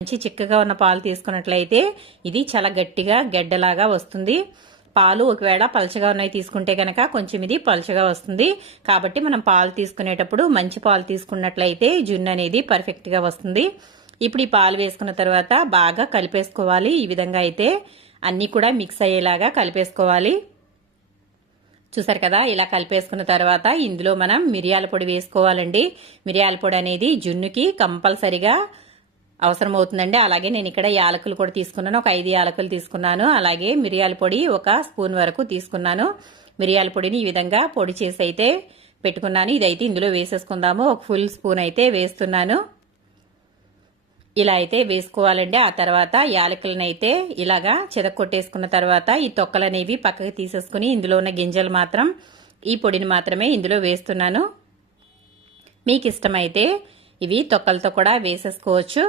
మంచి చిక్కగా ఉన్న పాలు తీసుకున్నట్లయితే ఇది చాలా గట్టిగా గెడ్డలాగా వస్తుంది. పాలు ఒకవేళ పలచగా ఉన్నాయి తీసుకుంటే కనుక కొంచెం ఇది పలచగా వస్తుంది. కాబట్టి మనం పాలు తీసుకునేటప్పుడు మంచి పాలు తీసుకున్నట్లయితే జున్ను అనేది పర్ఫెక్ట్గా వస్తుంది. ఇప్పుడు ఈ పాలు వేసుకున్న తర్వాత బాగా కలిపేసుకోవాలి. ఈ విధంగా అయితే అన్నీ కూడా మిక్స్ అయ్యేలాగా కలిపేసుకోవాలి. చూసారు కదా, ఇలా కలిపేసుకున్న తర్వాత ఇందులో మనం మిరియాల పొడి వేసుకోవాలండి. మిరియాల పొడి అనేది జున్నుకి కంపల్సరిగా అవసరం అవుతుందండి. అలాగే నేను ఇక్కడ యాలకులు కూడా తీసుకున్నాను, ఒక 5 యాలకులు తీసుకున్నాను. అలాగే మిరియాల పొడి ఒక స్పూన్ వరకు తీసుకున్నాను. మిరియాల పొడిని ఈ విధంగా పొడి చేసి అయితే పెట్టుకున్నాను. ఇదైతే ఇందులో వేసేసుకుందాము. ఒక ఫుల్ స్పూన్ అయితే వేస్తున్నాను. ఇలా అయితే వేసుకోవాలండి. ఆ తర్వాత యాలకులను అయితే ఇలాగా చెదకొట్టేసుకున్న తర్వాత ఈ తొక్కలు అనేవి పక్కకి తీసేసుకుని ఇందులో ఉన్న గింజలు మాత్రం, ఈ పొడిని మాత్రమే ఇందులో వేస్తున్నాను. మీకు ఇష్టమైతే ఇవి తొక్కలతో కూడా వేసేసుకోవచ్చు.